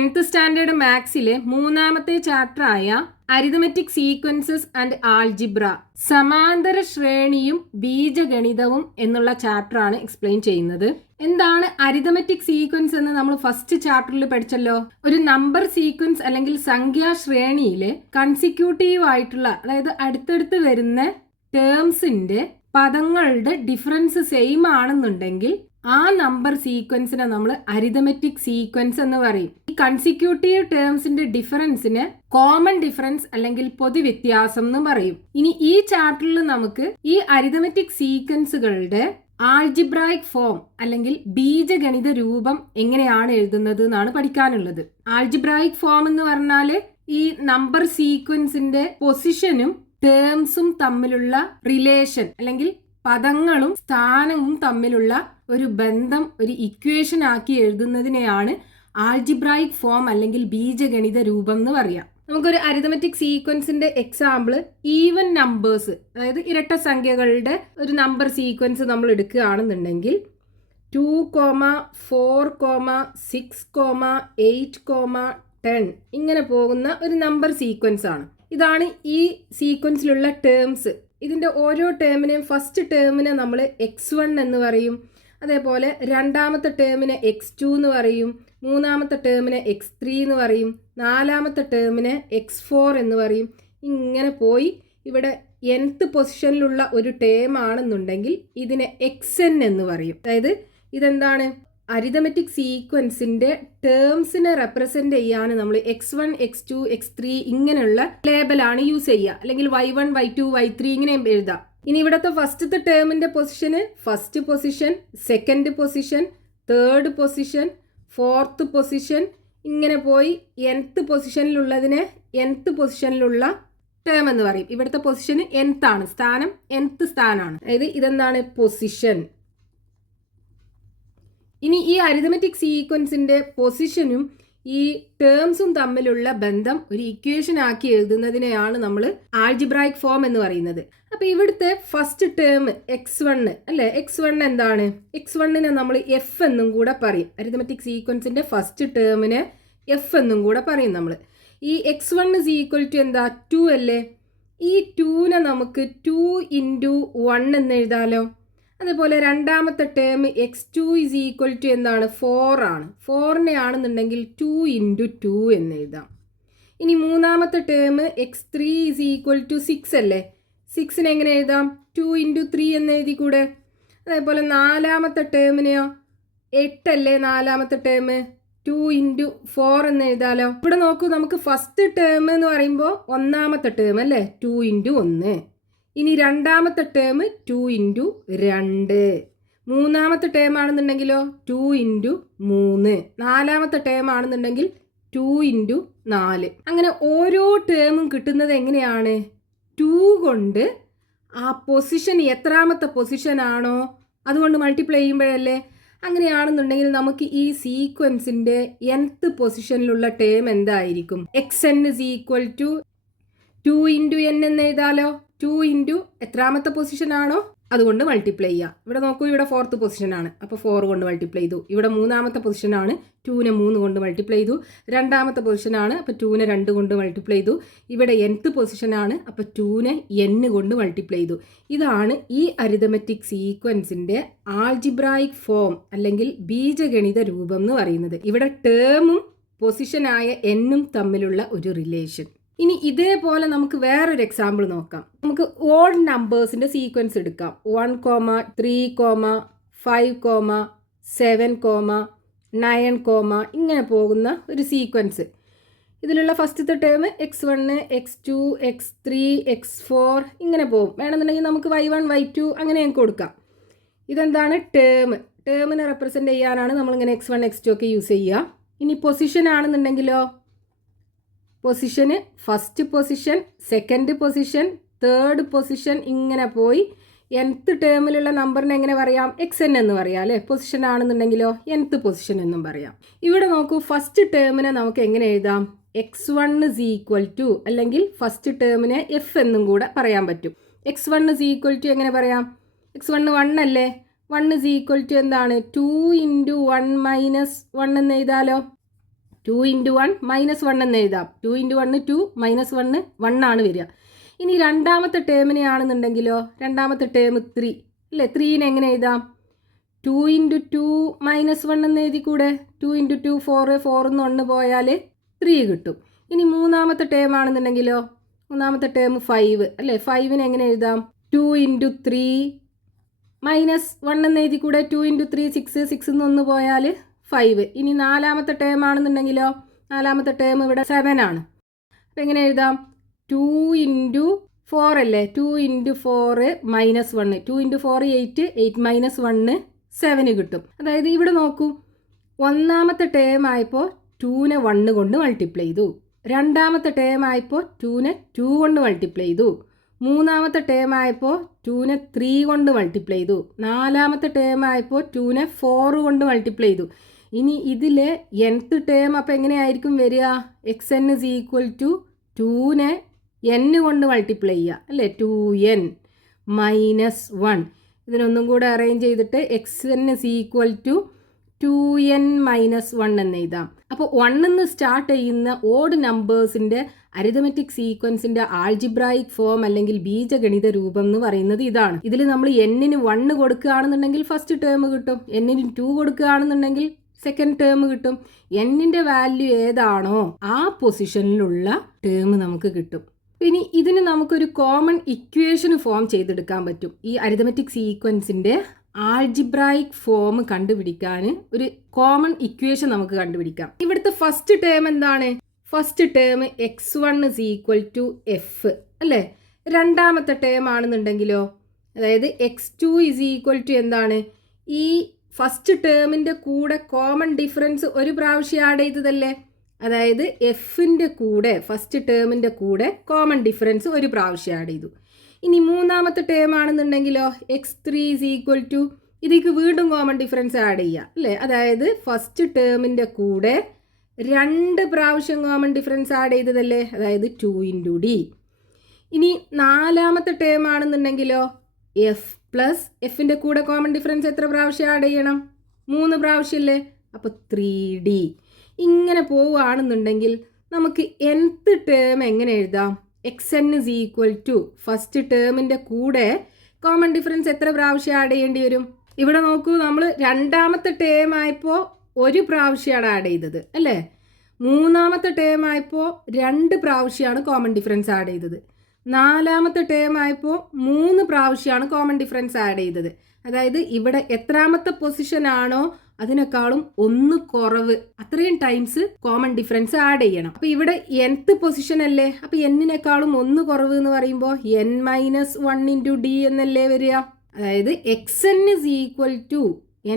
10th standard മാത്സിലെ മൂന്നാമത്തെ ചാപ്റ്ററായ arithmetic sequences and algebra സമാന്തര ശ്രേണിയും ബീജഗണിതവും എന്നുള്ള ചാപ്റ്ററാണ് എക്സ്പ്ലെയിൻ ചെയ്യുന്നത്. എന്താണ് അരിതമെറ്റിക് സീക്വൻസ് എന്ന് നമ്മൾ ഫസ്റ്റ് ചാപ്റ്ററിൽ പഠിച്ചല്ലോ. ഒരു നമ്പർ സീക്വൻസ് അല്ലെങ്കിൽ സംഖ്യാ ശ്രേണിയിലെ കൺസിക്യൂട്ടീവ് ആയിട്ടുള്ള, അതായത് അടുത്തടുത്ത് വരുന്ന ടേംസിന്റെ പദങ്ങളുടെ ഡിഫറൻസ് സെയിം ആണെന്നുണ്ടെങ്കിൽ ആ നമ്പർ സീക്വൻസിനെ നമ്മൾ അരിതമെറ്റിക് സീക്വൻസ് എന്ന് പറയും. ഈ കൺസിക്യൂട്ടീവ് ടേംസിന്റെ ഡിഫറൻസിന് കോമൺ ഡിഫറൻസ് അല്ലെങ്കിൽ പൊതുവ്യത്യാസം എന്ന് പറയും. ഇനി ഈ ചാപ്റ്ററിൽ നമുക്ക് ഈ അരിതമെറ്റിക് സീക്വൻസുകളുടെ ആൾജിബ്രായിക് ഫോം അല്ലെങ്കിൽ ബീജഗണിത രൂപം എങ്ങനെയാണ് എഴുതുന്നത് എന്നാണ് പഠിക്കാനുള്ളത്. ആൾജിബ്രായിക് ഫോം എന്ന് പറഞ്ഞാല് ഈ നമ്പർ സീക്വൻസിന്റെ പൊസിഷനും ടേംസും തമ്മിലുള്ള റിലേഷൻ അല്ലെങ്കിൽ പദങ്ങളും സ്ഥാനവും തമ്മിലുള്ള ഒരു ബന്ധം ഒരു ഇക്വേഷൻ ആക്കി എഴുതുന്നതിനെയാണ് ആൾജിബ്രായിക് ഫോം അല്ലെങ്കിൽ ബീജഗണിത രൂപം എന്ന് പറയാം. നമുക്കൊരു അരിതമെറ്റിക് സീക്വൻസിന്റെ എക്സാമ്പിൾ ഈവൻ നമ്പേഴ്സ്, അതായത് ഇരട്ട സംഖ്യകളുടെ ഒരു നമ്പർ സീക്വൻസ് നമ്മൾ എടുക്കുകയാണെന്നുണ്ടെങ്കിൽ 2, 4, 6, 8, 10 ഇങ്ങനെ പോകുന്ന ഒരു നമ്പർ സീക്വൻസ് ആണ്. ഇതാണ് ഈ സീക്വൻസിലുള്ള ടേംസ്. ഇതിന്റെ ഓരോ ടേമിനെയും ഫസ്റ്റ് ടേമിനെ നമ്മൾ x1 എന്ന് പറയും, അതേപോലെ രണ്ടാമത്തെ ടേമിനെ x2 എന്ന് പറയും, മൂന്നാമത്തെ ടേമിനെ x3 എന്ന് പറയും, നാലാമത്തെ ടേമിനെ x4 എന്ന് പറയും. ഇങ്ങനെ പോയി ഇവിടെ nth പൊസിഷനിലുള്ള ഒരു ടേം ആണെന്നുണ്ടെങ്കിൽ ഇതിനെ xn എന്ന് പറയും. അതായത് ഇതെന്താണ്, അരിതമെറ്റിക് സീക്വൻസിന്റെ ടേംസിനെ റെപ്രസെന്റ് ചെയ്യാൻ നമ്മൾ x1, x2, x3 ഇങ്ങനെയുള്ള ലേബലാണ് യൂസ് ചെയ്യുക. അല്ലെങ്കിൽ y1, y2, y3 ഇങ്ങനെ എഴുതാം. ഇനി ഇവിടുത്തെ ഫസ്റ്റത്തെ ടേമിന്റെ പൊസിഷന് first position, second position, third position, fourth position ഇങ്ങനെ പോയി nth പൊസിഷനിലുള്ളതിനെ nth പൊസിഷനിലുള്ള ടേം എന്ന് പറയും. ഇവിടുത്തെ പൊസിഷന് nth ആണ്, സ്ഥാനം nth സ്ഥാനമാണ്. അതായത് ഇതെന്താണ് പൊസിഷൻ. ഇനി ഈ അരിതമെറ്റിക് സീക്വൻസിന്റെ പൊസിഷനും ഈ ടേംസും തമ്മിലുള്ള ബന്ധം ഒരു ഇക്വേഷൻ ആക്കി എഴുതുന്നതിനെയാണ് നമ്മൾ ആൾജിബ്രായിക് ഫോം എന്ന് പറയുന്നത്. അപ്പൊ ഇവിടുത്തെ ഫസ്റ്റ് ടേം x1 അല്ലെ, x1 എന്താണ്, x1നെ നമ്മൾ എഫ് എന്നും കൂടെ പറയും. അരിതമെറ്റിക് സീക്വൻസിന്റെ ഫസ്റ്റ് ടേമിനെ എഫ് എന്നും കൂടെ പറയും നമ്മൾ. ഈ x1 is equal to എന്താ, 2 അല്ലേ. ഈ 2നെ നമുക്ക് 2 into 1 എന്ന് എഴുതാലോ. അതേപോലെ രണ്ടാമത്തെ term x2 is equal to എന്താണ്, 4 ആണ്. 4നെ ആണെന്നുണ്ടെങ്കിൽ 2 into 2 എന്ന് എഴുതാം. ഇനി മൂന്നാമത്തെ term x3 is equal to 6 അല്ലേ. 6നെ എങ്ങനെ എഴുതാം, 2 into 3 എന്ന് എഴുതിക്കൂടെ. അതേപോലെ നാലാമത്തെ ടേമിനെയോ 8 അല്ലേ നാലാമത്തെ ടേം, 2 into 4 എന്ന് എഴുതാലോ. ഇവിടെ നോക്കൂ, നമുക്ക് ഫസ്റ്റ് ടേം എന്ന് പറയുമ്പോൾ ഒന്നാമത്തെ ടേം അല്ലേ, 2 into 1. ഇനി രണ്ടാമത്തെ ടേം 2 into 2. മൂന്നാമത്തെ ടേം ആണെന്നുണ്ടെങ്കിലോ 2 into 3. നാലാമത്തെ ടേം ആണെന്നുണ്ടെങ്കിൽ 2 into 4. അങ്ങനെ ഓരോ ടേമും കിട്ടുന്നത് എങ്ങനെയാണ്, 2 കൊണ്ട് ആ പൊസിഷൻ എത്രാമത്തെ പൊസിഷൻ ആണോ അതുകൊണ്ട് മൾട്ടിപ്ലൈ ചെയ്യുമ്പോഴല്ലേ. അങ്ങനെയാണെന്നുണ്ടെങ്കിൽ നമുക്ക് ഈ സീക്വൻസിന്റെ nth പൊസിഷനിലുള്ള ടേം എന്തായിരിക്കും, xn is equal to 2 into n എന്ന് എഴുതാലോ. 2 into എത്രാമത്തെ പൊസിഷൻ ആണോ അതുകൊണ്ട് മൾട്ടിപ്ലൈ ചെയ്യുക. ഇവിടെ നോക്കൂ, ഇവിടെ ഫോർത്ത് പൊസിഷൻ ആണ്, അപ്പോൾ 4 കൊണ്ട് മൾട്ടിപ്ലൈ ചെയ്തു. ഇവിടെ മൂന്നാമത്തെ പൊസിഷൻ ആണ്, 2നെ 3 കൊണ്ട് മൾട്ടിപ്ലൈ ചെയ്തു. രണ്ടാമത്തെ പൊസിഷൻ ആണ്, അപ്പോൾ 2നെ 2 കൊണ്ട് മൾട്ടിപ്ലൈ ചെയ്തു. ഇവിടെ nth പൊസിഷൻ ആണ്, അപ്പോൾ 2നെ n കൊണ്ട് മൾട്ടിപ്ലൈ ചെയ്തു. ഇതാണ് ഈ അരിതമെറ്റിക് സീക്വൻസിന്റെ ആൾജിബ്രായിക് ഫോം അല്ലെങ്കിൽ ബീജഗണിത രൂപം എന്ന് പറയുന്നത്. ഇവിടെ ടേമും പൊസിഷനായ എന്നും തമ്മിലുള്ള ഒരു റിലേഷൻ. ഇനി ഇതേപോലെ നമുക്ക് വേറൊരു എക്സാമ്പിൾ നോക്കാം. നമുക്ക് ഓഡ് നമ്പേഴ്സിന്റെ സീക്വൻസ് എടുക്കാം. 1, 3, 5, 7, 9, ഇങ്ങനെ പോകുന്ന ഒരു സീക്വൻസ്. ഇതിലുള്ള ഫസ്റ്റത്തെ term x1, x2, x3, x4 ഇങ്ങനെ പോകും. വേണമെന്നുണ്ടെങ്കിൽ നമുക്ക് y1, y2 അങ്ങനെ കൊടുക്കാം. ഇതെന്താണ് ടേം. ടേമിനെ റെപ്രസെന്റ് ചെയ്യാനാണ് നമ്മളിങ്ങനെ x1, x2 ഒക്കെ യൂസ് ചെയ്യുക. ഇനി പൊസിഷൻ ആണെന്നുണ്ടെങ്കിലോ പൊസിഷന് first position, second position, third position ഇങ്ങനെ പോയി nth ടേമിലുള്ള നമ്പറിനെ എങ്ങനെ പറയാം, xn എന്ന് പറയാം അല്ലേ. പൊസിഷൻ ആണെന്നുണ്ടെങ്കിലോ nth പൊസിഷൻ എന്നും പറയാം. ഇവിടെ നോക്കൂ, ഫസ്റ്റ് ടേമിനെ നമുക്ക് എങ്ങനെ എഴുതാം, x1 is equal to അല്ലെങ്കിൽ ഫസ്റ്റ് ടേമിനെ f എന്നും കൂടെ പറയാൻ പറ്റും. x1 is equal to എങ്ങനെ പറയാം, x1 1 അല്ലേ. 1 is equal to എന്താണ്, 2 into 1 minus 1 എന്ന് എഴുതാലോ. 2 ഇൻറ്റു 1 -1 എന്ന് എഴുതാം. 2 ഇൻറ്റു 1 2 -1 1 ആണ് വരിക. ഇനി രണ്ടാമത്തെ ടേമിനെ ആണെന്നുണ്ടെങ്കിലോ, രണ്ടാമത്തെ ടേം 3 അല്ലേ, 3നെ എങ്ങനെ എഴുതാം? 2 ഇൻറ്റു 2 -1 എന്ന് എഴുതിക്കൂടെ? 2 ഇൻറ്റു 2 4, 4 1 പോയാൽ 3 കിട്ടും. ഇനി മൂന്നാമത്തെ ടേം ആണെന്നുണ്ടെങ്കിലോ, മൂന്നാമത്തെ ടേം 5 അല്ലേ, 5നെ എങ്ങനെ എഴുതാം? 2 ഇൻറ്റു 3 -1 എന്ന് എഴുതിക്കൂടെ? 2 ഇൻറ്റു 3 6, 6 1 പോയാൽ 5. ഇനി നാലാമത്തെ ടേം ആണെന്നുണ്ടെങ്കിലോ, നാലാമത്തെ ടേം ഇവിടെ 7 ആണ്. അപ്പം എങ്ങനെ എഴുതാം? 2 ഇൻറ്റു 4 അല്ലേ, 2 ഇൻറ്റു 4 -1, 2 ഇൻറ്റു 4 8, 8 -1 7 കിട്ടും. അതായത് ഇവിടെ നോക്കൂ, ഒന്നാമത്തെ ടേം ആയപ്പോൾ 2നെ 1 കൊണ്ട് മൾട്ടിപ്ലൈ ചെയ്തു, രണ്ടാമത്തെ ടേം ആയപ്പോൾ 2നെ 2 കൊണ്ട് മൾട്ടിപ്ലൈ ചെയ്തു, മൂന്നാമത്തെ ടേം ആയപ്പോൾ 2നെ 3 കൊണ്ട് മൾട്ടിപ്ലൈ ചെയ്തു, നാലാമത്തെ ടേം ആയപ്പോൾ 2നെ 4 കൊണ്ട് മൾട്ടിപ്ലൈ ചെയ്തു. ഇനി ഇതിലെ nth ടേം അപ്പോൾ എങ്ങനെയായിരിക്കും വരിക? xn is equal to 2നെ n കൊണ്ട് മൾട്ടിപ്ലൈ ചെയ്യുക അല്ലേ, 2n -1. ഇതിനൊന്നും കൂടെ അറേഞ്ച് ചെയ്തിട്ട് xn is equal to 2n -1 എന്ന് എഴുതാം. അപ്പോൾ 1 എന്ന് സ്റ്റാർട്ട് ചെയ്യുന്ന ഓഡ് നമ്പേഴ്സിൻ്റെ അരിതമെറ്റിക് സീക്വൻസിൻ്റെ ആൾജിബ്രായിക് ഫോം അല്ലെങ്കിൽ ബീജഗണിത രൂപം എന്ന് പറയുന്നത് ഇതാണ്. ഇതിൽ നമ്മൾ n-ന് 1 കൊടുക്കുകയാണെന്നുണ്ടെങ്കിൽ ഫസ്റ്റ് ടേം കിട്ടും, n-ന് 2 കൊടുക്കുകയാണെന്നുണ്ടെങ്കിൽ സെക്കൻഡ് ടേം കിട്ടും. n-ന്റെ വാല്യൂ ഏതാണോ ആ പൊസിഷനിലുള്ള ടേം നമുക്ക് കിട്ടും. ഇനി ഇതിന് നമുക്കൊരു കോമൺ ഇക്വേഷൻ ഫോം ചെയ്തെടുക്കാൻ പറ്റും. ഈ അരിതമെറ്റിക് സീക്വൻസിൻ്റെ ആൾജിബ്രായിക് ഫോം കണ്ടുപിടിക്കാൻ ഒരു കോമൺ ഇക്വേഷൻ നമുക്ക് കണ്ടുപിടിക്കാം. ഇവിടുത്തെ ഫസ്റ്റ് ടേം എന്താണ്? First term x1 is equal to f അല്ലേ. രണ്ടാമത്തെ ടേം ആണെന്നുണ്ടെങ്കിലോ, അതായത് x2 is equal to എന്താണ്? ഈ ഫസ്റ്റ് ടേമിൻ്റെ കൂടെ കോമൺ ഡിഫറൻസ് ഒരു പ്രാവശ്യം ആഡ് ചെയ്തതല്ലേ, അതായത് എഫിൻ്റെ കൂടെ ഫസ്റ്റ് ടേമിൻ്റെ കൂടെ കോമൺ ഡിഫറൻസ് ഒരു പ്രാവശ്യം ആഡ് ചെയ്തു. ഇനി മൂന്നാമത്തെ term ആണെന്നുണ്ടെങ്കിലോ, x3 is equal to ഇതിലേക്ക് വീണ്ടും കോമൺ ഡിഫറൻസ് ആഡ് ചെയ്യുക അല്ലേ, അതായത് ഫസ്റ്റ് ടേമിൻ്റെ കൂടെ 2 പ്രാവശ്യം കോമൺ ഡിഫറൻസ് ആഡ് ചെയ്തതല്ലേ, അതായത് 2 ഇൻറ്റു d. ഇനി നാലാമത്തെ ടേം ആണെന്നുണ്ടെങ്കിലോ, എഫ് പ്ലസ് എഫിൻ്റെ കൂടെ കോമൺ ഡിഫറൻസ് എത്ര പ്രാവശ്യം ആഡ് ചെയ്യണം? 3 പ്രാവശ്യമല്ലേ, അപ്പോൾ 3d. ഇങ്ങനെ പോവുകയാണെന്നുണ്ടെങ്കിൽ നമുക്ക് nth ടേം എങ്ങനെ എഴുതാം? xn is equal to first ടേമിൻ്റെ കൂടെ കോമൺ ഡിഫറൻസ് എത്ര പ്രാവശ്യം ആഡ് ചെയ്യേണ്ടി വരും? ഇവിടെ നോക്കൂ, നമ്മൾ രണ്ടാമത്തെ ടേം ആയപ്പോൾ ഒരു പ്രാവശ്യമാണ് ആഡ് ചെയ്തത് അല്ലേ, മൂന്നാമത്തെ ടേം ആയപ്പോൾ 2 പ്രാവശ്യമാണ് കോമൺ ഡിഫറൻസ് ആഡ് ചെയ്തത്, നാലാമത്തെ ടേം ആയപ്പോൾ 3 പ്രാവശ്യമാണ് കോമൺ ഡിഫറൻസ് ആഡ് ചെയ്തത്. അതായത് ഇവിടെ എത്രാമത്തെ പൊസിഷൻ ആണോ അതിനേക്കാളും 1 കുറവ്, അത്രയും ടൈംസ് കോമൺ ഡിഫറൻസ് ആഡ് ചെയ്യണം. അപ്പോൾ ഇവിടെ nth പൊസിഷൻ അല്ലേ, അപ്പോൾ n-നേക്കാളും 1 കുറവ് എന്ന് പറയുമ്പോൾ n -1 ഇൻറ്റു d എന്നല്ലേ വരിക. അതായത് xn is equal to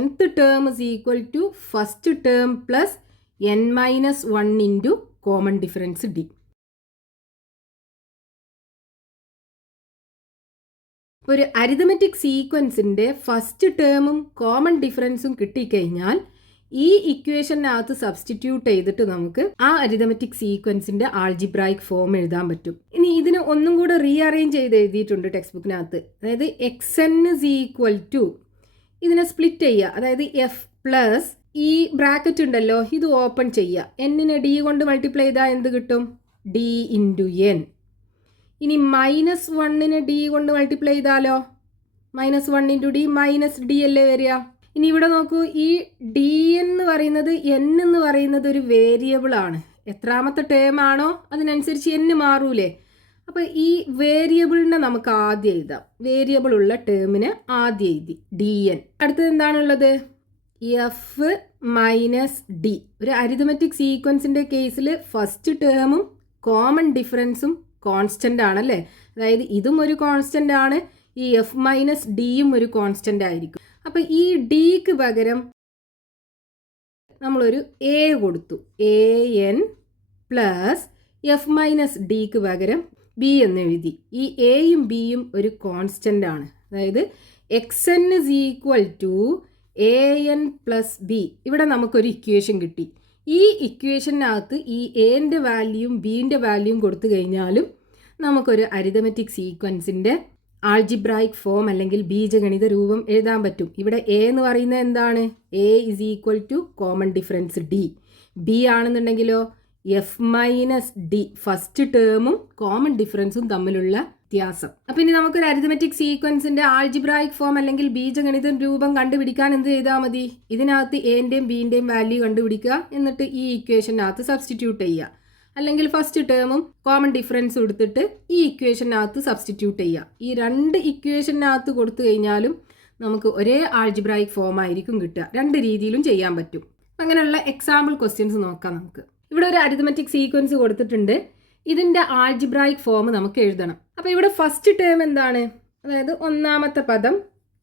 nth term is equal to first term plus n -1 into common difference d. ഒരു അരിതമെറ്റിക് സീക്വൻസിൻ്റെ ഫസ്റ്റ് ടേമും കോമൺ ഡിഫറൻസും കിട്ടിക്കഴിഞ്ഞാൽ ഈ ഇക്വേഷനകത്ത് സബ്സ്റ്റിറ്റ്യൂട്ട് ചെയ്തിട്ട് നമുക്ക് ആ അരിതമെറ്റിക് സീക്വൻസിൻ്റെ ആൾജിബ്രായിക് ഫോം എഴുതാൻ പറ്റും. ഇനി ഇതിനെ ഒന്നും കൂടെ റീഅറേഞ്ച് ചെയ്ത് എഴുതിയിട്ടുണ്ട് ടെക്സ്റ്റ് ബുക്കിനകത്ത്. അതായത് xn is equal to ഇതിനെ സ്പ്ലിറ്റ് ചെയ്യുക, അതായത് എഫ് പ്ലസ് ഈ ബ്രാക്കറ്റ് ഉണ്ടല്ലോ ഇത് ഓപ്പൺ ചെയ്യുക, n-നെ d കൊണ്ട് മൾട്ടിപ്ലൈ ചെയ്താൽ എന്ത് കിട്ടും? d into n. ഇനി -1-നെ d കൊണ്ട് മൾട്ടിപ്ലൈ ചെയ്താലോ, -1 ഇൻറ്റു d -d അല്ലേ വരിക. ഇനി ഇവിടെ നോക്കൂ, ഈ d എന്ന് പറയുന്നത് n എന്ന് പറയുന്നത് ഒരു വേരിയബിൾ ആണ്. എത്രാമത്തെ ടേം ആണോ അതിനനുസരിച്ച് n മാറൂലേ. അപ്പോൾ ഈ വേരിയബിളിനെ നമുക്ക് ആദ്യം എഴുതാം, വേരിയബിൾ ഉള്ള ടേമിനെ ആദ്യം എഴുതി dn. അടുത്തത് എന്താണുള്ളത്? F minus d. ഒരു അരിതമെറ്റിക് സീക്വൻസിൻ്റെ കേസിൽ ഫസ്റ്റ് ടേമും കോമൺ ഡിഫറൻസും കോൺസ്റ്റൻ്റ് ആണല്ലേ, അതായത് ഇതും ഒരു കോൺസ്റ്റൻ്റ് ആണ്, ഈ എഫ് മൈനസ് ഡിയും ഒരു കോൺസ്റ്റൻ്റ് ആയിരിക്കും. അപ്പോൾ ഈ ഡിക്ക് പകരം നമ്മളൊരു എ കൊടുത്തു, an പ്ലസ് എഫ് മൈനസ് ഡിക്ക് പകരം ബി എന്ന് എഴുതി. ഈ എയും ബിയും ഒരു കോൺസ്റ്റൻ്റ് ആണ്, അതായത് xn is equal to an plus b. ഇവിടെ നമുക്കൊരു ഇക്വേഷൻ കിട്ടി. ഈ ഇക്വേഷനകത്ത് ഈ എൻ്റെ വാല്യൂയും ബീൻ്റെ വാല്യൂയും കൊടുത്തു കഴിഞ്ഞാലും നമുക്കൊരു അരിതമെറ്റിക് സീക്വൻസിൻ്റെ ആൾജിബ്രായിക് ഫോം അല്ലെങ്കിൽ ബീജഗണിത രൂപം എഴുതാൻ പറ്റും. ഇവിടെ എ എന്ന് പറയുന്നത് എന്താണ്? A is equal to common difference d, b ആണെന്നുണ്ടെങ്കിലോ എഫ് മൈനസ് ഡി, ഫസ്റ്റ് ടേമും കോമൺ ഡിഫറൻസും തമ്മിലുള്ള വ്യത്യാസം. അപ്പം ഇനി നമുക്കൊരു അരിത്മെറ്റിക് സീക്വൻസിന്റെ ആൾജിബ്രായിക് ഫോം അല്ലെങ്കിൽ ബീജഗണിത രൂപം കണ്ടുപിടിക്കാൻ എന്ത് ചെയ്താൽ മതി? ഇതിനകത്ത് എൻ്റെയും ബിൻ്റെയും വാല്യൂ കണ്ടുപിടിക്കുക, എന്നിട്ട് ഈ ഇക്വേഷനകത്ത് സബ്സ്റ്റിറ്റ്യൂട്ട് ചെയ്യുക. അല്ലെങ്കിൽ ഫസ്റ്റ് ടേമും കോമൺ ഡിഫറൻസും എടുത്തിട്ട് ഈ ഇക്വേഷനകത്ത് സബ്സ്റ്റിറ്റ്യൂട്ട് ചെയ്യുക. ഈ രണ്ട് ഇക്വേഷനകത്ത് കൊടുത്തു കഴിഞ്ഞാലും നമുക്ക് ഒരേ ആൾജിബ്രായിക് ഫോം ആയിരിക്കും കിട്ടുക. രണ്ട് രീതിയിലും ചെയ്യാൻ പറ്റും. അങ്ങനെയുള്ള എക്സാമ്പിൾ ക്വസ്റ്റ്യൻസ് നോക്കാം നമുക്ക്. ഇവിടെ ഒരു അരിത്മെറ്റിക് സീക്വൻസ് കൊടുത്തിട്ടുണ്ട്. ഇതിൻ്റെ ആൾജിബ്രായിക് ഫോം നമുക്ക് എഴുതണം. അപ്പോൾ ഇവിടെ ഫസ്റ്റ് ടേം എന്താണ്? അതായത് ഒന്നാമത്തെ പദം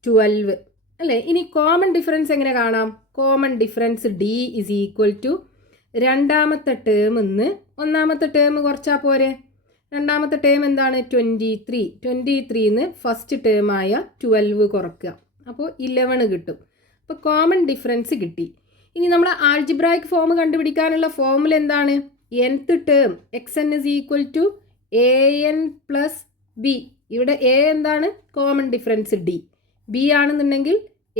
12 അല്ലേ? ഇനി കോമൺ ഡിഫറൻസ് എങ്ങനെ കാണാം? Common difference d is equal to രണ്ടാമത്തെ ടേമിന്ന് ഒന്നാമത്തെ ടേം കുറച്ചാൽ പോരെ? രണ്ടാമത്തെ ടേം എന്താണ്? 23. 23ന്ന് ഫസ്റ്റ് ടേമായ 12 കുറക്കുക, അപ്പോൾ 11 കിട്ടും. അപ്പോൾ കോമൺ ഡിഫറൻസ് കിട്ടി. ഇനി നമ്മൾ ആൾജിബ്രായിക് ഫോം കണ്ടുപിടിക്കാനുള്ള ഫോമുല എന്താണ്? nth term xn is equal to an plus b. ഇവിടെ a എന്താണ്? Common difference d. b ആണെന്നുണ്ടെങ്കിൽ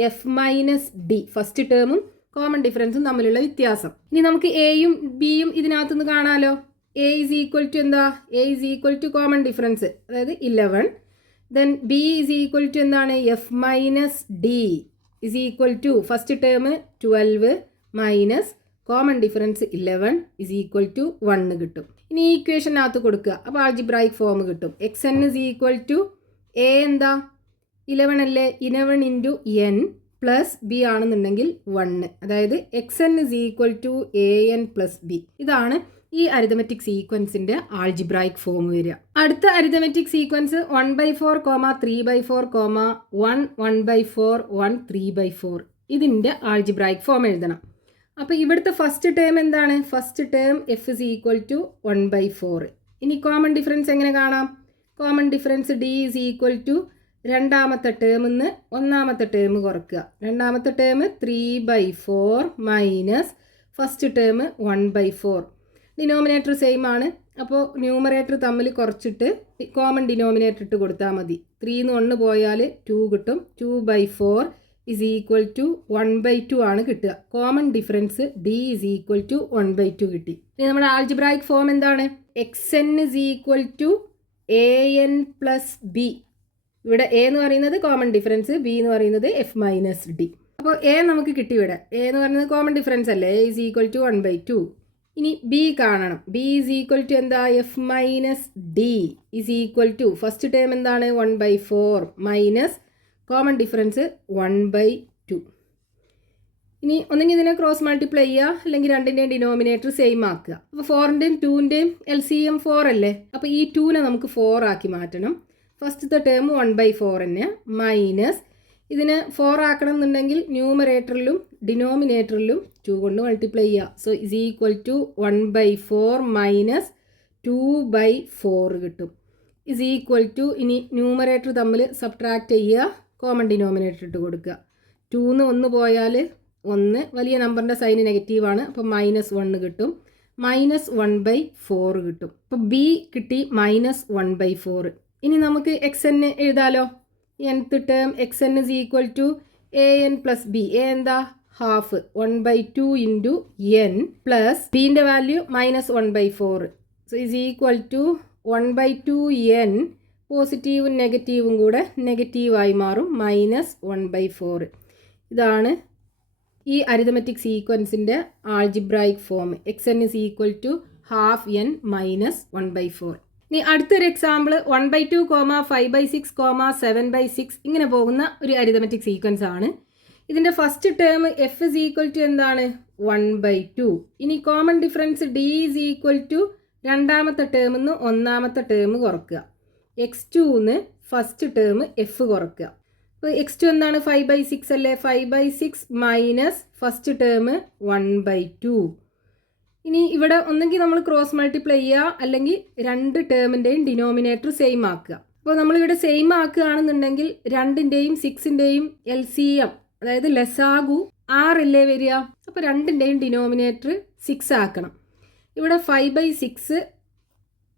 എഫ് മൈനസ് ഡി, ഫസ്റ്റ് ടേമും കോമൺ ഡിഫറൻസും തമ്മിലുള്ള വ്യത്യാസം. ഇനി നമുക്ക് എയും ബിയും ഇതിനകത്തുനിന്ന് കാണാലോ. എ ഇസ് ഈക്വൽ ടു എന്താ? A is equal to common difference, അതായത് 11. Then b is equal to എന്താണ്? F minus d is equal to first term 12 minus common difference 11 is equal to 1 കിട്ടും. ഇനി ഈ ഇക്വേഷനകത്ത് കൊടുക്കുക, അപ്പോൾ ആൾജിബ്രായിക് ഫോം കിട്ടും. X n is equal to a എന്താ? 11 അല്ലേ? 11 ഇൻറ്റു എൻ പ്ലസ് ബി ആണെന്നുണ്ടെങ്കിൽ 1, അതായത് x n is equal to a n plus b. ഇതാണ് ഈ അരിത്മെറ്റിക് സീക്വൻസിന്റെ ആൾജിബ്രായിക് ഫോം വരിക. അടുത്ത അരിത്മെറ്റിക് സീക്വൻസ് 1/4, 3/4, 1, 1/4, 1, 3/4. ഇതിൻ്റെ ആൾജിബ്രായിക് ഫോം എഴുതണം. അപ്പോൾ ഇവിടുത്തെ ഫസ്റ്റ് ടേം എന്താണ്? First term f is equal to 1/4. ഇനി കോമൺ ഡിഫറൻസ് എങ്ങനെ കാണാം? Common difference d is equal to രണ്ടാമത്തെ ടേമിന്ന് ഒന്നാമത്തെ ടേം കുറക്കുക. രണ്ടാമത്തെ term 3/4 minus first term 1/4. Denominator same ആണ്, അപ്പോൾ ന്യൂമറേറ്റർ തമ്മിൽ കുറച്ചിട്ട് കോമൺ ഡിനോമിനേറ്റർ ഇട്ട് കൊടുത്താൽ മതി. 3ന്ന് 1 പോയാൽ 2 കിട്ടും. 2/4 ഇസ് ഈക്വൽ ടു 1/2 ആണ് കിട്ടുക. Common difference d is equal to 1/2 കിട്ടി. ഇനി നമ്മുടെ ആൾജിബ്രായിക് ഫോം എന്താണ്? X n is equal to a n plus b. ഇവിടെ എ എന്ന് പറയുന്നത് കോമൺ ഡിഫറൻസ്, ബി എന്ന് പറയുന്നത് എഫ് മൈനസ് ഡി. അപ്പോൾ എ നമുക്ക് കിട്ടി. ഇവിടെ എ എന്ന് പറയുന്നത് കോമൺ ഡിഫറൻസ് അല്ലേ? A is equal to 1/2. ഇനി ബി കാണണം. ബി ഇസ് ഈക്വൽ ടു എന്താ? F minus d is equal to first term എന്താണ്? 1/4 മൈനസ് കോമൺ ഡിഫറൻസ് 1/2. ഇനി ഒന്നെങ്കിൽ ഇതിനെ ക്രോസ് മൾട്ടിപ്ലൈ ചെയ്യുക, അല്ലെങ്കിൽ രണ്ടിൻ്റെയും ഡിനോമിനേറ്റർ സെയിം ആക്കുക. അപ്പോൾ 4ൻ്റെയും 2ൻ്റെയും LCM 4 അല്ലേ? അപ്പോൾ ഈ 2നെ നമുക്ക് 4 ആക്കി മാറ്റണം. ഫസ്റ്റത്തെ ടേം 1/4 തന്നെ മൈനസ് ഇതിന് 4 ആക്കണം എന്നുണ്ടെങ്കിൽ ന്യൂമറേറ്ററിലും ഡിനോമിനേറ്ററിലും 2 കൊണ്ട് മൾട്ടിപ്ലൈ ചെയ്യുക. So is equal to 1/4 minus 2/4 കിട്ടും. ഇസ് ഈക്വൽ ടു ഇനി ന്യൂമറേറ്റർ തമ്മിൽ സബ്ട്രാക്ട് ചെയ്യുക, കോമൺ ഡിനോമിനേറ്റർ ഇട്ട് കൊടുക്കുക. 2ന്ന് 1 പോയാൽ 1, വലിയ നമ്പറിൻ്റെ സൈന് നെഗറ്റീവാണ്, അപ്പോൾ -1 കിട്ടും. -1/4 കിട്ടും. അപ്പോൾ ബി കിട്ടി -1/4. ഇനി നമുക്ക് എക്സ് എൻ എഴുതാലോ. nth term x n is equal to a n plus b. A എന്താ? ഹാഫ്, 1/2 ഇൻറ്റു എൻ പ്ലസ് ബിൻ്റെ value -1/4. So is equal to 1/2 n, പോസിറ്റീവും നെഗറ്റീവും കൂടെ നെഗറ്റീവായി മാറും, -1/4. ഇതാണ് ഈ അരിത്മെറ്റിക് സീക്വൻസിൻ്റെ algebraic form. X n is equal to half n -1/4. ഇനി അടുത്തൊരു എക്സാമ്പിൾ 1/2, 5/6, 7/6 ഇങ്ങനെ പോകുന്ന ഒരു അരിത്മെറ്റിക് സീക്വൻസ് ആണ്. ഇതിൻ്റെ first term f is equal to എന്താണ്? 1/2. ഇനി common difference d is equal to രണ്ടാമത്തെ ടേമിന്ന് ഒന്നാമത്തെ ടേം കുറക്കുക. x2ന്ന് ഫസ്റ്റ് ടേം എഫ് കുറക്കുക. അപ്പോൾ x2 എന്താണ്? 5/6 അല്ലേ? 5/6 മൈനസ് ഫസ്റ്റ് ടേം 1/2. ഇനി ഇവിടെ ഒന്നെങ്കിൽ നമ്മൾ ക്രോസ് മൾട്ടിപ്ലൈ ചെയ്യുക, അല്ലെങ്കിൽ രണ്ട് ടേമിൻ്റെയും ഡിനോമിനേറ്റർ സെയിം ആക്കുക. അപ്പോൾ നമ്മളിവിടെ സെയിം ആക്കുകയാണെന്നുണ്ടെങ്കിൽ രണ്ടിൻ്റെയും 6ൻ്റെയും LCM, അതായത് ലസാഗു 6 അല്ലേ വരിക? അപ്പോൾ രണ്ടിൻ്റെയും ഡിനോമിനേറ്റർ 6 ആക്കണം. ഇവിടെ 5/6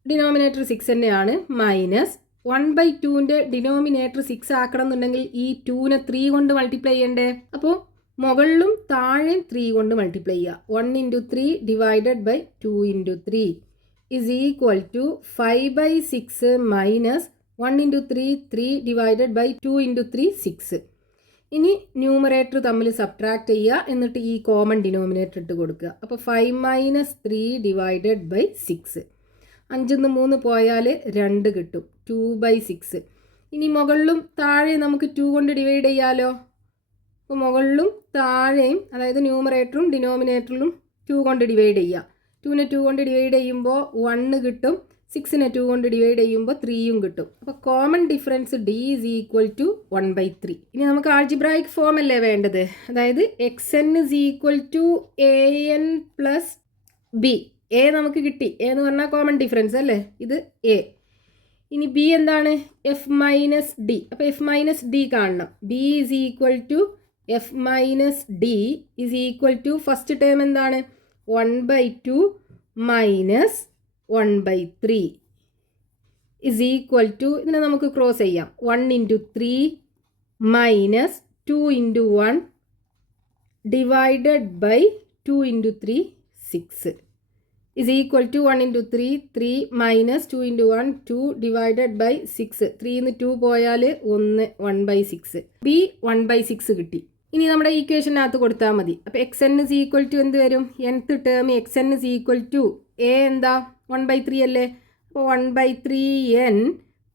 ഡിനോമിനേറ്റർ 6 തന്നെയാണ്, മൈനസ് 1/2ൻ്റെ ഡിനോമിനേറ്റർ 6 ആക്കണം എന്നുണ്ടെങ്കിൽ ഈ 2നെ 3 കൊണ്ട് മൾട്ടിപ്ലൈ ചെയ്യണ്ടേ? അപ്പോൾ മുകളിലും താഴെയും 3 കൊണ്ട് മൾട്ടിപ്ലൈ ചെയ്യുക. 1 × 3 divided by 2 × 3 is equal to 5/6 minus 1 × 3 3 divided by 2 × 3 6. ഇനി ന്യൂമറേറ്റർ തമ്മിൽ സബ്ട്രാക്ട് ചെയ്യുക, എന്നിട്ട് ഈ കോമൺ ഡിനോമിനേറ്റർ ഇട്ട് കൊടുക്കുക. അപ്പോൾ 5 - 3 ഡിവൈഡഡ് ബൈ 6. 5 ന്ന് 3 പോയാൽ 2 കിട്ടും, 2/6. ഇനി മുകളിലും താഴെയും നമുക്ക് 2 കൊണ്ട് ഡിവൈഡ് ചെയ്യാമല്ലോ. അപ്പോൾ മുകളിലും താഴെയും, അതായത് ന്യൂമറേറ്ററും ഡിനോമിനേറ്ററിലും 2 കൊണ്ട് ഡിവൈഡ് ചെയ്യുക. 2നെ 2 കൊണ്ട് ഡിവൈഡ് ചെയ്യുമ്പോൾ 1 കിട്ടും, 6നെ 2 കൊണ്ട് ഡിവൈഡ് ചെയ്യുമ്പോൾ 3 കിട്ടും. അപ്പോൾ common difference d is equal to 1/3. ഇനി നമുക്ക് ആൾജിബ്രായിക് ഫോം അല്ലേ വേണ്ടത്, അതായത് xn is equal to an plus b. a നമുക്ക് കിട്ടി, a എന്ന് പറഞ്ഞാൽ കോമൺ ഡിഫറൻസ് അല്ലേ, ഇത് a. ഇനി b എന്താണ്, f മൈനസ് d. അപ്പോൾ f മൈനസ് d കാണണം. b is equal to f minus d is equal to first term എന്താണ്, 1/2 മൈനസ് 1/3 ഇസ് ഈക്വൽ ടു, ഇതിനെ നമുക്ക് ക്രോസ് ചെയ്യാം, 1 × 3 minus 2 × 1 divided by 2 × 3 6 is equal to 1 × 3 3 minus 2 × 1 2 divided by 6. 3 ന്ന് 2 പോയാൽ 1 1/6. b 1/6 കിട്ടി. ഇനി നമ്മുടെ ഈക്വേഷനകത്ത് കൊടുത്താൽ മതി. അപ്പോൾ xn ഇസ് ഈക്വൽ ടു എന്ത് വരും, nth term xn is equal to a എന്താ 1/3 അല്ലേ. അപ്പോൾ 1/3n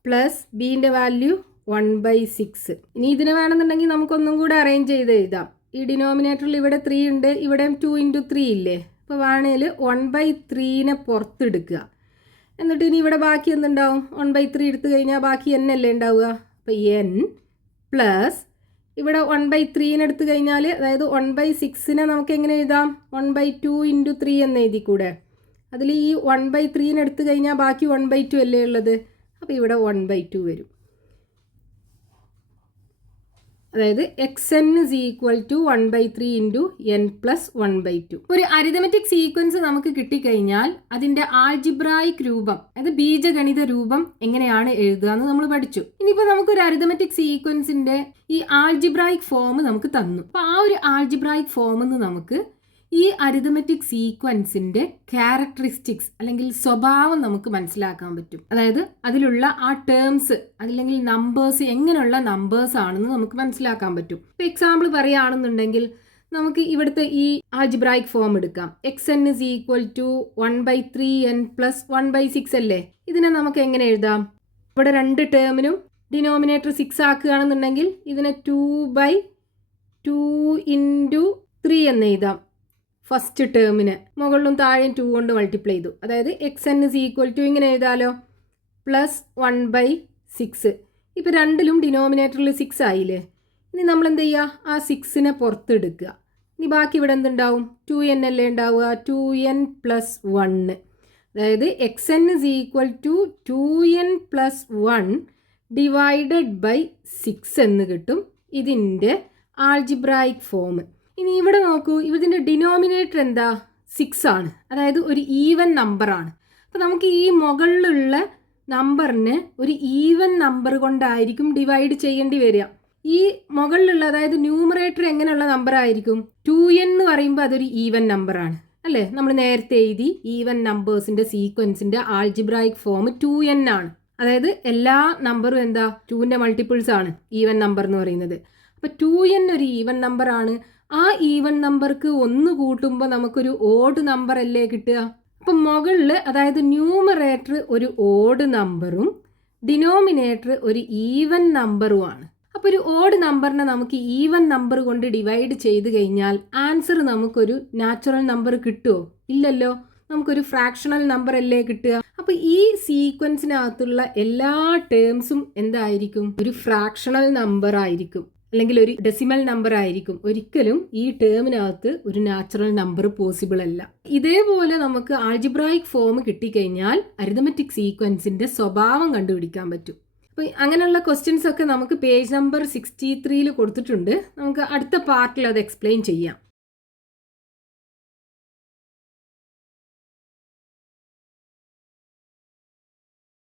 പ്ലസ് ബീൻ്റെ വാല്യൂ 1/6. ഇനി ഇതിന് വേണമെന്നുണ്ടെങ്കിൽ നമുക്കൊന്നും കൂടെ അറേഞ്ച് ചെയ്ത് എഴുതാം. ഈ ഡിനോമിനേറ്ററിൽ ഇവിടെ 3 ഉണ്ട്, ഇവിടെ 2 × 3 ഇല്ലേ. അപ്പോൾ വേണേൽ 1/3നെ പുറത്തെടുക്കുക. എന്നിട്ട് ഇനി ഇവിടെ ബാക്കി എന്തുണ്ടാവും, 1/3 എടുത്തു കഴിഞ്ഞാൽ ബാക്കി n അല്ലേ ഉണ്ടാവുക. അപ്പോൾ n പ്ലസ് ഇവിടെ 1/3നെ എടുത്തു കഴിഞ്ഞാൽ, അതായത് 1/6നെ നമുക്ക് എങ്ങനെ എഴുതാം, 1/2 × 3 എന്ന് എഴുതിക്കൂടെ. അതിൽ ഈ 1/3നെ എടുത്തു കഴിഞ്ഞാൽ ബാക്കി 1/2 അല്ലേ ഉള്ളത്. അപ്പോൾ ഇവിടെ 1/2 വരും. അതായത് xn is equal to 1/3 × n plus 1/2. ഒരു അരിതമെറ്റിക് സീക്വൻസ് നമുക്ക് കിട്ടിക്കഴിഞ്ഞാൽ അതിൻ്റെ ആൾജിബ്രായിക് രൂപം, അതായത് ബീജഗണിത രൂപം എങ്ങനെയാണ് എഴുതുക എന്ന് നമ്മൾ പഠിച്ചു. ഇനിയിപ്പോൾ നമുക്കൊരു അരിതമെറ്റിക് സീക്വൻസിൻ്റെ ഈ ആൾജിബ്രായിക് ഫോം നമുക്ക് തന്നു. അപ്പോൾ ആ ഒരു ആൾജിബ്രായിക് ഫോമിൽ നിന്ന് നമുക്ക് ഈ അരിതമെറ്റിക് സീക്വൻസിൻ്റെ ക്യാരക്ടറിസ്റ്റിക്സ് അല്ലെങ്കിൽ സ്വഭാവം നമുക്ക് മനസ്സിലാക്കാൻ പറ്റും. അതായത് അതിലുള്ള ആ ടേംസ് അല്ലെങ്കിൽ നമ്പേഴ്സ് എങ്ങനെയുള്ള നമ്പേഴ്സ് ആണെന്ന് നമുക്ക് മനസ്സിലാക്കാൻ പറ്റും. ഇപ്പോൾ എക്സാമ്പിൾ പറയുകയാണെന്നുണ്ടെങ്കിൽ നമുക്ക് ഇവിടുത്തെ ഈ ആൾജിബ്രായിക് ഫോം എടുക്കാം. xn is equal to 1/3n plus 1/6 അല്ലേ. ഇതിനെ നമുക്ക് എങ്ങനെ എഴുതാം, ഇവിടെ 2 ടേമിനും ഡിനോമിനേറ്റർ 6 ആക്കുകയാണെന്നുണ്ടെങ്കിൽ ഇതിനെ 2/2 × 3 എന്ന് എഴുതാം. ഫസ്റ്റ് ടേമിന് മുകളിലും താഴെയും 2 കൊണ്ട് മൾട്ടിപ്ലൈ ചെയ്തു. അതായത് xn ഇസ് ഈക്വൽ ടു ഇങ്ങനെ എഴുതാലോ, പ്ലസ് 1/6. ഇപ്പോൾ രണ്ടിലും ഡിനോമിനേറ്ററിൽ 6 ആയില്ലേ. ഇനി നമ്മൾ എന്ത് ചെയ്യുക, ആ 6നെ പുറത്തെടുക്കുക. ഇനി ബാക്കി ഇവിടെ എന്തുണ്ടാവും, 2n അല്ലേ ഉണ്ടാവുക, 2n പ്ലസ് 1. അതായത് xn is equal to 2n plus 1 divided by 6 എന്ന് കിട്ടും ഇതിൻ്റെ ആൾജിബ്രായിക് ഫോം. ഇനി ഇവിടെ നോക്കൂ, ഇതിൻ്റെ ഡിനോമിനേറ്റർ എന്താ, 6 ആണ്. അതായത് ഒരു ഈവൻ നമ്പറാണ്. അപ്പോൾ നമുക്ക് ഈ മുകളിലുള്ള നമ്പറിന് ഒരു ഈവൻ നമ്പർ കൊണ്ടായിരിക്കും ഡിവൈഡ് ചെയ്യേണ്ടി വരിക. ഈ മുകളിലുള്ള, അതായത് ന്യൂമറേറ്റർ എങ്ങനെയുള്ള നമ്പർ ആയിരിക്കും, 2n എന്ന് പറയുമ്പോൾ അതൊരു ഈവൻ നമ്പറാണ് അല്ലേ. നമ്മൾ നേരത്തെ എഴുതി ഈവൻ നമ്പേഴ്സിൻ്റെ സീക്വൻസിൻ്റെ ആൾജിബ്രായിക് ഫോം 2n ആണ്. അതായത് എല്ലാ നമ്പറും എന്താ, 2ൻ്റെ മൾട്ടിപ്പിൾസ് ആണ് ഈവൻ നമ്പർ എന്ന് പറയുന്നത്. അപ്പോൾ 2n ഒരു ഈവൻ നമ്പറാണ്. ആ ഈവൻ നമ്പർക്ക് 1 കൂട്ടുമ്പോൾ നമുക്കൊരു ഓഡ് നമ്പർ അല്ലേ കിട്ടുക. അപ്പം മുകളിൽ, അതായത് ന്യൂമറേറ്റർ ഒരു ഓഡ് നമ്പറും ഡിനോമിനേറ്റർ ഒരു ഈവൻ നമ്പറുമാണ്. അപ്പോൾ ഒരു ഓഡ് നമ്പറിനെ നമുക്ക് ഈവൻ നമ്പർ കൊണ്ട് ഡിവൈഡ് ചെയ്ത് കഴിഞ്ഞാൽ ആൻസർ നമുക്കൊരു നാച്ചുറൽ നമ്പർ കിട്ടുമോ, ഇല്ലല്ലോ. നമുക്കൊരു ഫ്രാക്ഷണൽ നമ്പർ അല്ലേ കിട്ടുക. അപ്പോൾ ഈ സീക്വൻസിനകത്തുള്ള എല്ലാ ടേംസും എന്തായിരിക്കും, ഒരു ഫ്രാക്ഷണൽ നമ്പർ ആയിരിക്കും, അല്ലെങ്കിൽ ഒരു ഡെസിമൽ നമ്പർ ആയിരിക്കും. ഒരിക്കലും ഈ ടേമിനകത്ത് ഒരു നാച്ചുറൽ നമ്പർ പോസിബിൾ അല്ല. ഇതേപോലെ നമുക്ക് ആൾജിബ്രായിക് ഫോം കിട്ടിക്കഴിഞ്ഞാൽ അരിതമെറ്റിക് സീക്വൻസിന്റെ സ്വഭാവം കണ്ടുപിടിക്കാൻ പറ്റും. അപ്പോൾ അങ്ങനെയുള്ള ക്വസ്റ്റ്യൻസ് ഒക്കെ നമുക്ക് പേജ് നമ്പർ 63 കൊടുത്തിട്ടുണ്ട്. നമുക്ക് അടുത്ത പാർട്ടിൽ അത് എക്സ്പ്ലെയിൻ ചെയ്യാം.